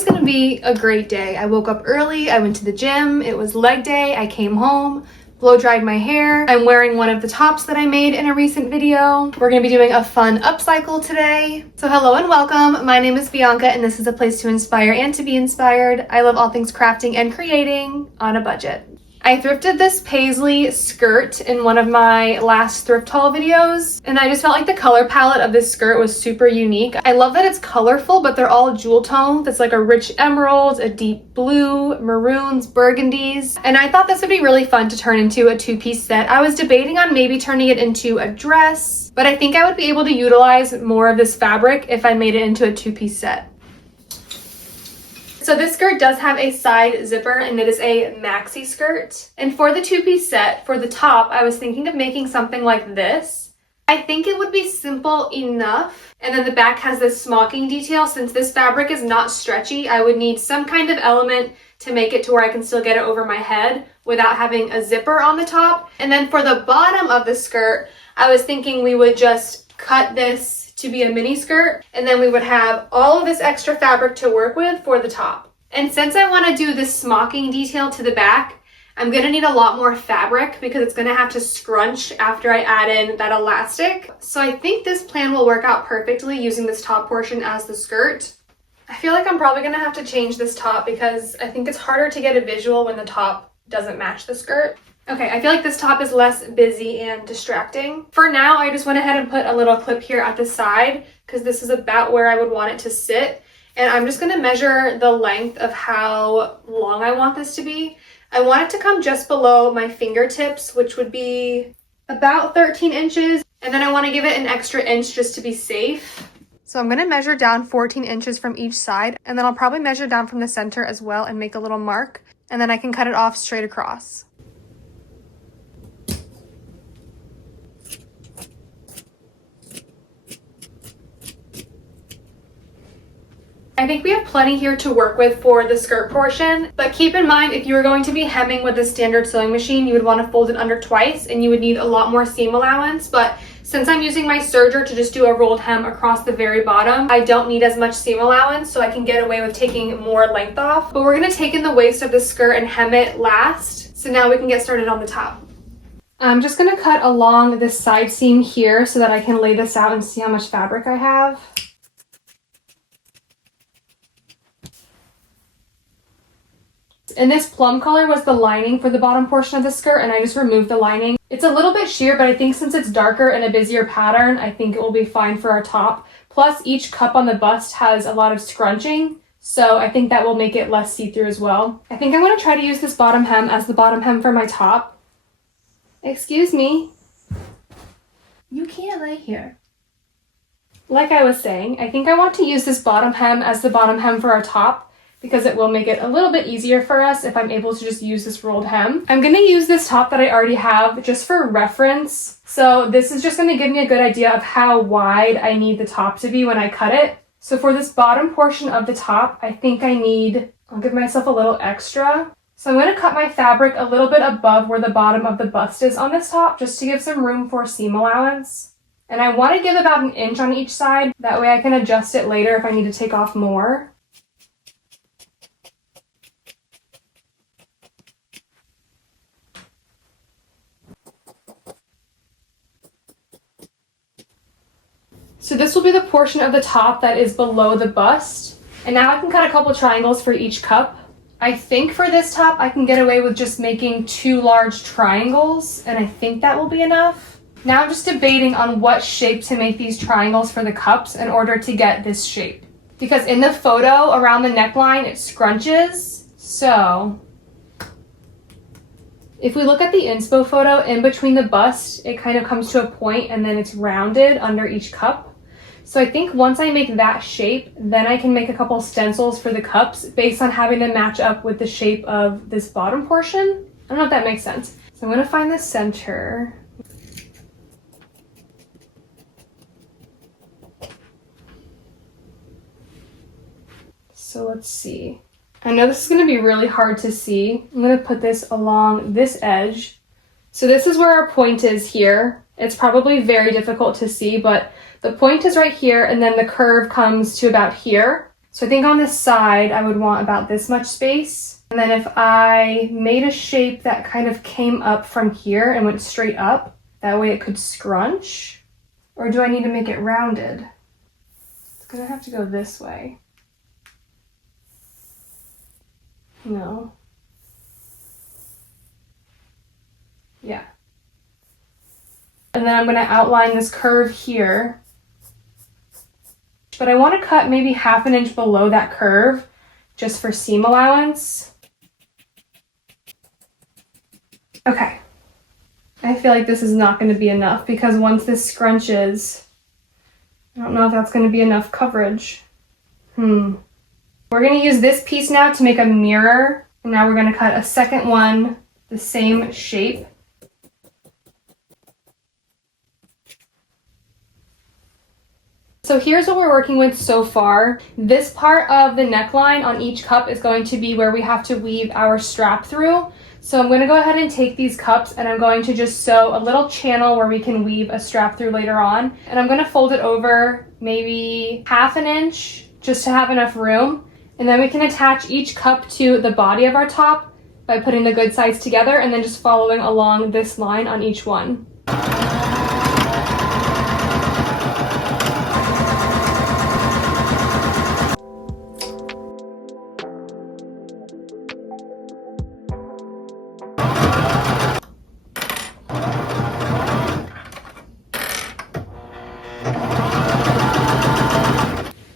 Today's gonna be a great day. I woke up early, I went to the gym, it was leg day, I came home, blow dried my hair. I'm wearing one of the tops that I made in a recent video. We're gonna be doing a fun upcycle today. So hello and welcome. My name is Bianca and this is a place to inspire and to be inspired. I love all things crafting and creating on a budget. I thrifted this paisley skirt in one of my last thrift haul videos, and I just felt like the color palette of this skirt was super unique. I love that it's colorful, but they're all jewel tones. It's like a rich emerald, a deep blue, maroons, burgundies, and I thought this would be really fun to turn into a two-piece set. I was debating on maybe turning it into a dress, but I think I would be able to utilize more of this fabric if I made it into a two-piece set. So this skirt does have a side zipper and it is a maxi skirt. And for the two-piece set, for the top, I was thinking of making something like this. I think it would be simple enough. And then the back has this smocking detail. Since this fabric is not stretchy, I would need some kind of element to make it to where I can still get it over my head without having a zipper on the top. And then for the bottom of the skirt, I was thinking we would just cut this to be a mini skirt, and then we would have all of this extra fabric to work with for the top. And since I want to do this smocking detail to the back, I'm going to need a lot more fabric because it's going to have to scrunch after I add in that elastic. So I think this plan will work out perfectly using this top portion as the skirt. I feel like I'm probably going to have to change this top because I think it's harder to get a visual when the top doesn't match the skirt. Okay, I feel like this top is less busy and distracting. For now, I just went ahead and put a little clip here at the side because this is about where I would want it to sit. And I'm just going to measure the length of how long I want this to be. I want it to come just below my fingertips, which would be about 13 inches. And then I want to give it an extra inch just to be safe. So I'm going to measure down 14 inches from each side. And then I'll probably measure down from the center as well and make a little mark. And then I can cut it off straight across. I think we have plenty here to work with for the skirt portion, but keep in mind if you were going to be hemming with a standard sewing machine, you would want to fold it under twice and you would need a lot more seam allowance. But since I'm using my serger to just do a rolled hem across the very bottom, I don't need as much seam allowance, so I can get away with taking more length off. But we're going to take in the waist of the skirt and hem it last, so now we can get started on the top. I'm just going to cut along this side seam here so that I can lay this out and see how much fabric I have. And this plum color was the lining for the bottom portion of the skirt, and I just removed the lining. It's a little bit sheer, but I think since it's darker and a busier pattern, I think it will be fine for our top. Plus, each cup on the bust has a lot of scrunching, so I think that will make it less see-through as well. I think I'm going to try to use this bottom hem as the bottom hem for my top. Excuse me. You can't lay here. Like I was saying, I think I want to use this bottom hem as the bottom hem for our top, because it will make it a little bit easier for us if I'm able to just use this rolled hem. I'm going to use this top that I already have just for reference. So this is just going to give me a good idea of how wide I need the top to be when I cut it. So for this bottom portion of the top, I think I'll give myself a little extra. So I'm going to cut my fabric a little bit above where the bottom of the bust is on this top, just to give some room for seam allowance. And I want to give about an inch on each side. That way I can adjust it later if I need to take off more. So this will be the portion of the top that is below the bust. And now I can cut a couple triangles for each cup. I think for this top, I can get away with just making 2 large triangles, and I think that will be enough. Now I'm just debating on what shape to make these triangles for the cups in order to get this shape. Because in the photo around the neckline, it scrunches. So if we look at the inspo photo, in between the bust, it kind of comes to a point and then it's rounded under each cup. So I think once I make that shape, then I can make a couple stencils for the cups based on having them match up with the shape of this bottom portion. I don't know if that makes sense. So I'm going to find the center. So let's see. I know this is going to be really hard to see. I'm going to put this along this edge. So this is where our point is here. It's probably very difficult to see, but the point is right here, and then the curve comes to about here. So I think on this side, I would want about this much space. And then if I made a shape that kind of came up from here and went straight up, that way it could scrunch. Or do I need to make it rounded? It's gonna have to go this way. No. Yeah. And then I'm gonna outline this curve here. But I want to cut maybe 1/2 inch below that curve just for seam allowance. Okay. I feel like this is not going to be enough because once this scrunches, I don't know if that's going to be enough coverage. We're going to use this piece now to make a mirror. And now we're going to cut a second one the same shape. So here's what we're working with so far. This part of the neckline on each cup is going to be where we have to weave our strap through. So I'm going to go ahead and take these cups and I'm going to just sew a little channel where we can weave a strap through later on. And I'm going to fold it over maybe 1/2 inch just to have enough room. And then we can attach each cup to the body of our top by putting the good sides together and then just following along this line on each one.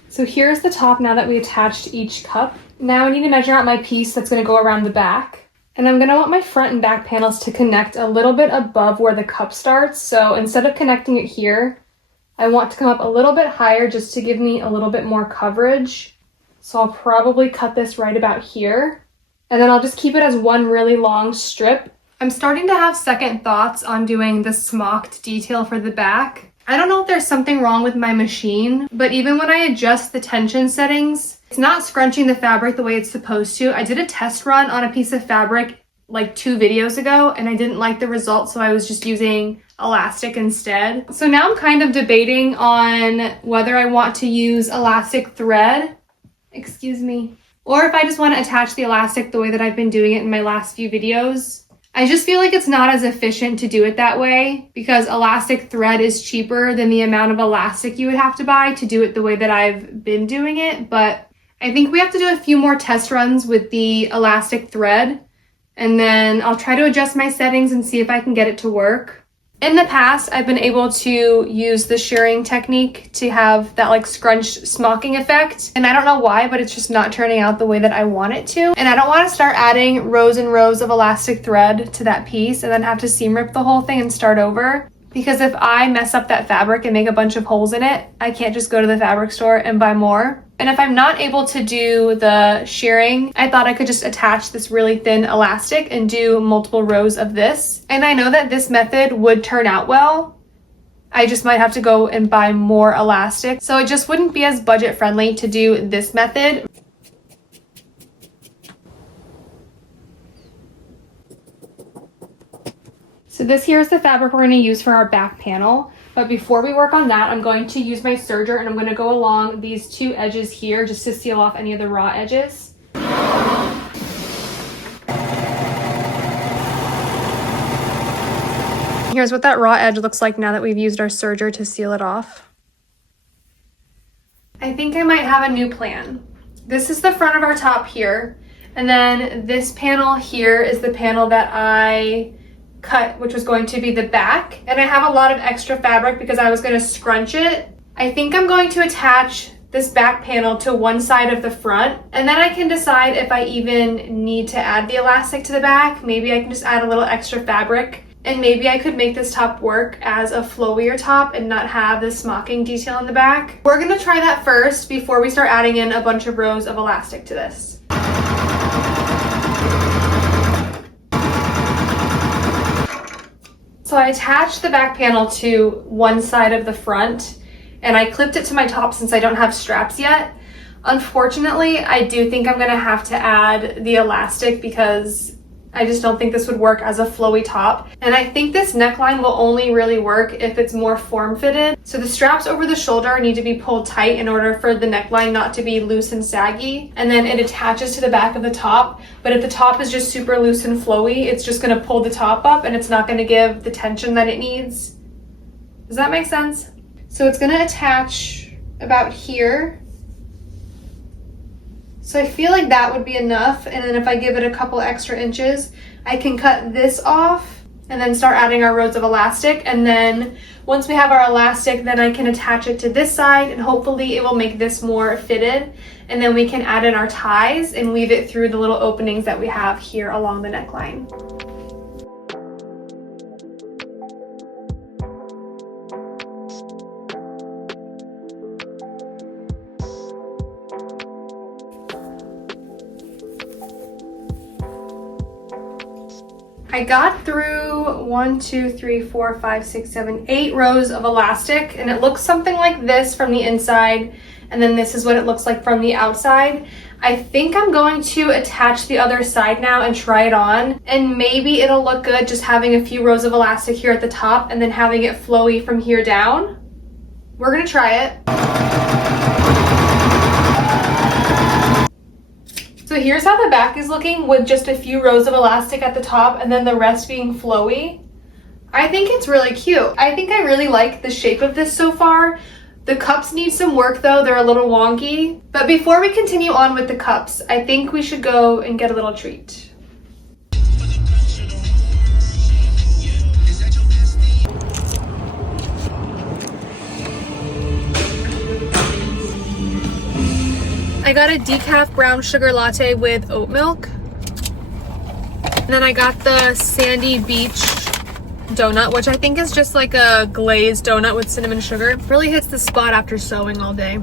So here's the top now that we attached each cup. Now I need to measure out my piece that's going to go around the back. And I'm going to want my front and back panels to connect a little bit above where the cup starts. So instead of connecting it here, I want to come up a little bit higher just to give me a little bit more coverage. So I'll probably cut this right about here. And then I'll just keep it as one really long strip. I'm starting to have second thoughts on doing the smocked detail for the back. I don't know if there's something wrong with my machine, but even when I adjust the tension settings, it's not scrunching the fabric the way it's supposed to. I did a test run on a piece of fabric like 2 videos ago and I didn't like the results, so I was just using elastic instead. So now I'm kind of debating on whether I want to use elastic thread, excuse me, or if I just want to attach the elastic the way that I've been doing it in my last few videos. I just feel like it's not as efficient to do it that way because elastic thread is cheaper than the amount of elastic you would have to buy to do it the way that I've been doing it. But I think we have to do a few more test runs with the elastic thread and then I'll try to adjust my settings and see if I can get it to work. In the past, I've been able to use the shearing technique to have that like scrunch smocking effect. And I don't know why, but it's just not turning out the way that I want it to. And I don't want to start adding rows and rows of elastic thread to that piece and then have to seam rip the whole thing and start over. Because if I mess up that fabric and make a bunch of holes in it, I can't just go to the fabric store and buy more. And if I'm not able to do the shearing, I thought I could just attach this really thin elastic and do multiple rows of this. And I know that this method would turn out well. I just might have to go and buy more elastic. So it just wouldn't be as budget friendly to do this method. So this here is the fabric we're going to use for our back panel. But before we work on that, I'm going to use my serger and I'm going to go along these 2 edges here just to seal off any of the raw edges. Here's what that raw edge looks like now that we've used our serger to seal it off. I think I might have a new plan. This is the front of our top here. And then this panel here is the panel that I cut, which was going to be the back, and I have a lot of extra fabric because I was going to scrunch it. I think I'm going to attach this back panel to one side of the front, and then I can decide if I even need to add the elastic to the back. Maybe I can just add a little extra fabric, and maybe I could make this top work as a flowier top and not have this smocking detail in the back. We're going to try that first before we start adding in a bunch of rows of elastic to this. So I attached the back panel to one side of the front and I clipped it to my top since I don't have straps yet. Unfortunately, I do think I'm gonna have to add the elastic because I just don't think this would work as a flowy top. And I think this neckline will only really work if it's more form-fitted. So the straps over the shoulder need to be pulled tight in order for the neckline not to be loose and saggy. And then it attaches to the back of the top. But if the top is just super loose and flowy, it's just gonna pull the top up and it's not gonna give the tension that it needs. Does that make sense? So it's gonna attach about here. So I feel like that would be enough, and then if I give it a couple extra inches, I can cut this off and then start adding our rows of elastic, and then once we have our elastic, then I can attach it to this side and hopefully it will make this more fitted, and then we can add in our ties and weave it through the little openings that we have here along the neckline. I got through 1, 2, 3, 4, 5, 6, 7, 8 rows of elastic, and it looks something like this from the inside, and then this is what it looks like from the outside. I think I'm going to attach the other side now and try it on, and maybe it'll look good just having a few rows of elastic here at the top and then having it flowy from here down. We're gonna try it. So here's how the back is looking with just a few rows of elastic at the top and then the rest being flowy. I think it's really cute. I think I really like the shape of this so far. The cups need some work though, they're a little wonky. But before we continue on with the cups, I think we should go and get a little treat. I got a decaf brown sugar latte with oat milk. And then I got the Sandy Beach donut, which I think is just like a glazed donut with cinnamon sugar. Really hits the spot after sewing all day.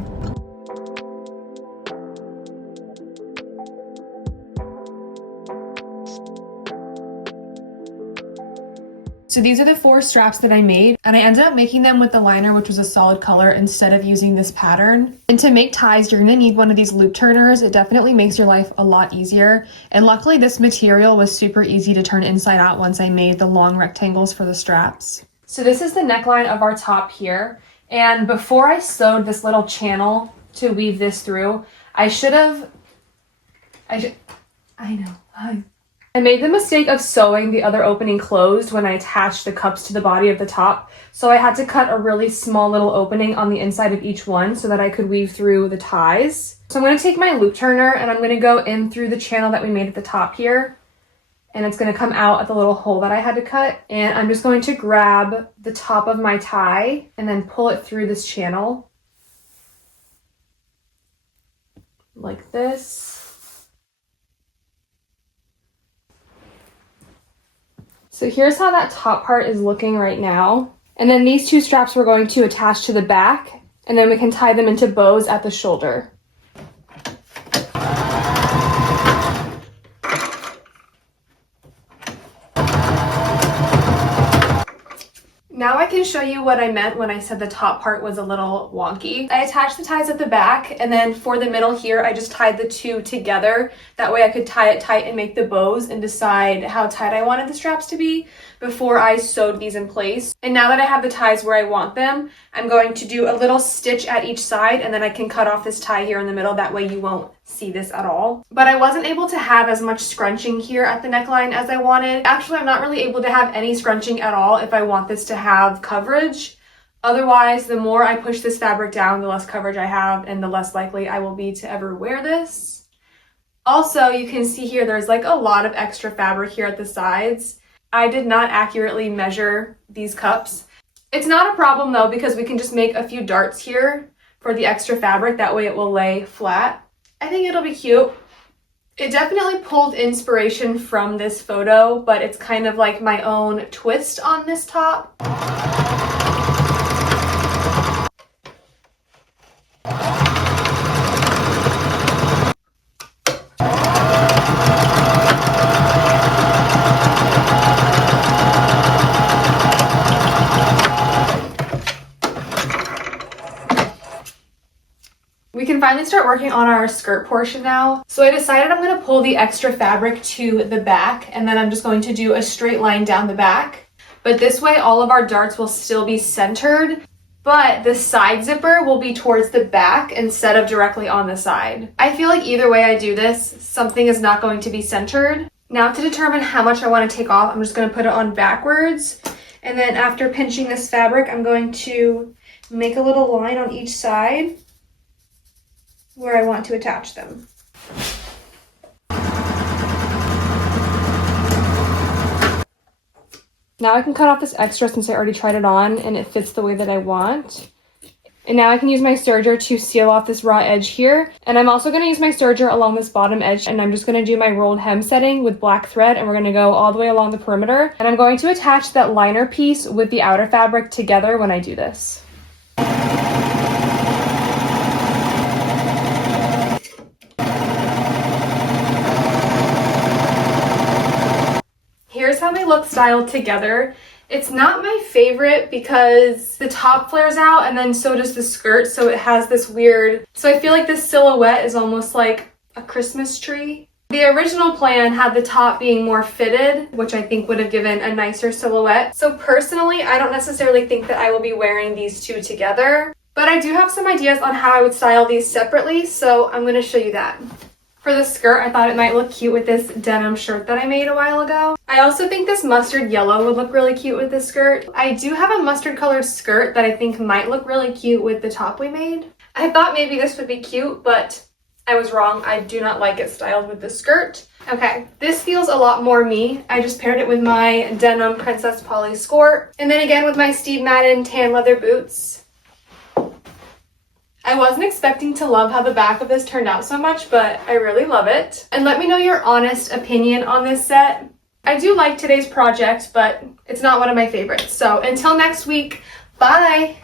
So these are the 4 straps that I made, and I ended up making them with the liner, which was a solid color, instead of using this pattern. And to make ties, you're gonna need one of these loop turners. It definitely makes your life a lot easier. And luckily this material was super easy to turn inside out once I made the long rectangles for the straps. So this is the neckline of our top here. And before I sewed this little channel to weave this through, I made the mistake of sewing the other opening closed when I attached the cups to the body of the top. So I had to cut a really small little opening on the inside of each one so that I could weave through the ties. So I'm going to take my loop turner and I'm going to go in through the channel that we made at the top here. And it's going to come out at the little hole that I had to cut. And I'm just going to grab the top of my tie and then pull it through this channel. Like this. So here's how that top part is looking right now. And then these 2 straps we're going to attach to the back, and then we can tie them into bows at the shoulder. Now I can show you what I meant when I said the top part was a little wonky. I attached the ties at the back, and then for the middle here, I just tied the 2 together. That way I could tie it tight and make the bows and decide how tight I wanted the straps to be before I sewed these in place. And now that I have the ties where I want them, I'm going to do a little stitch at each side, and then I can cut off this tie here in the middle. That way you won't see this at all. But I wasn't able to have as much scrunching here at the neckline as I wanted. Actually, I'm not really able to have any scrunching at all if I want this to have coverage. Otherwise, the more I push this fabric down, the less coverage I have and the less likely I will be to ever wear this. Also, you can see here there's like a lot of extra fabric here at the sides. I did not accurately measure these cups. It's not a problem though, because we can just make a few darts here for the extra fabric. That way it will lay flat. I think it'll be cute. It definitely pulled inspiration from this photo, but it's kind of like my own twist on this top. We can finally start working on our skirt portion now. So I decided I'm gonna pull the extra fabric to the back, and then I'm just going to do a straight line down the back. But this way all of our darts will still be centered, but the side zipper will be towards the back instead of directly on the side. I feel like either way I do this, something is not going to be centered. Now to determine how much I want to take off, I'm just going to put it on backwards. And then after pinching this fabric, I'm going to make a little line on each side where I want to attach them. Now I can cut off this extra since I already tried it on and it fits the way that I want. And now I can use my serger to seal off this raw edge here. And I'm also going to use my serger along this bottom edge, and I'm just going to do my rolled hem setting with black thread, and we're going to go all the way along the perimeter. And I'm going to attach that liner piece with the outer fabric together when I do this. Here's how they look styled together. It's not my favorite because the top flares out and then so does the skirt, so it has this weird... So I feel like this silhouette is almost like a Christmas tree. The original plan had the top being more fitted, which I think would have given a nicer silhouette. So personally, I don't necessarily think that I will be wearing these two together, but I do have some ideas on how I would style these separately, so I'm going to show you that. For the skirt, I thought it might look cute with this denim shirt that I made a while ago. I also think this mustard yellow would look really cute with this skirt. I do have a mustard colored skirt that I think might look really cute with the top we made. I thought maybe this would be cute, but I was wrong. I do not like it styled with the skirt. Okay, this feels a lot more me. I just paired it with my denim Princess Polly skirt, and then again with my Steve Madden tan leather boots. I wasn't expecting to love how the back of this turned out so much, but I really love it. And let me know your honest opinion on this set. I do like today's project, but it's not one of my favorites. So until next week, bye!